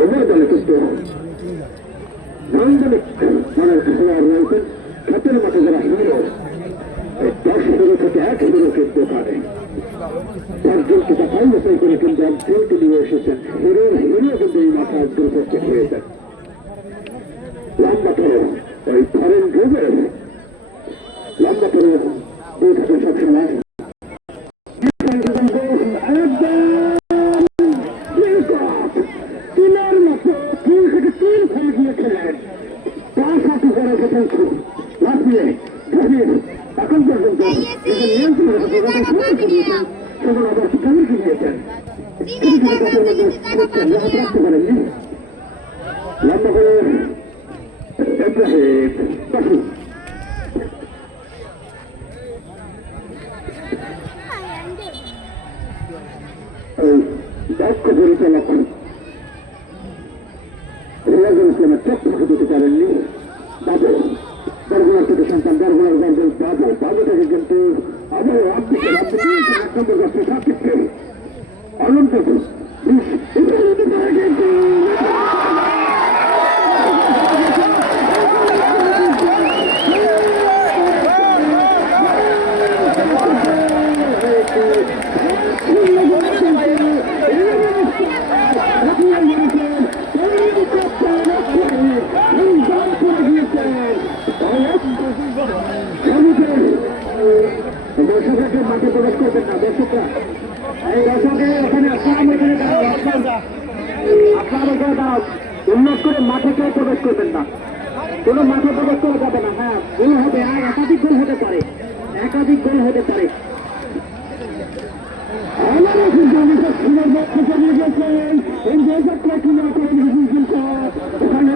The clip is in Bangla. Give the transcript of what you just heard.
উভয় দলে কিন্তু নান্দনিক মানের খেলোয়াড় রয়েছেন। খেতের মাঠে যারা হিরো 10 হিরো থেকে 1 হিরো কিন্তু ওখানে 10 জনকে তাকাই বসাই করে কিন্তু একজনকে নিয়ে এসেছেন। হিরো কিন্তু এই মাঠে একজন উপস্থিত হয়েছেন। লম্বা করে ওই ফরেন যুগের লম্বা করে এই থাকে সবসময় তিনের মতো 3 থেকে 3 ফেল গিয়ে খেলেন। 5 হাতে করে গেছেন লাফিয়ে এখন পর্যন্ত নিয়ন্ত্রণ সেগুলো আবার কেমন দিয়েছেন রাখতে পারেননি। লম্বা করে দক্ষ পরিচালক রিয়াজুল ইসলামের চক্র দিতে পারেননি। বাবু বরগুনার থেকে সন্তান বরগুনার গঞ্জের বাবু থেকে কিন্তু আবার সাকিবকে অনন্ত দর্শককে মাঠে প্রবেশ করবেন না। দর্শকরা এই দর্শকে ওখানে আপনার ওখানে দাঁড়াও উন্নত করে মাঠে কেউ প্রবেশ করবেন না। কোনো মাঠে প্রবেশ করা যাবে না। হ্যাঁ গোল হবে আর একাধিক গোল হতে পারে। ওখানে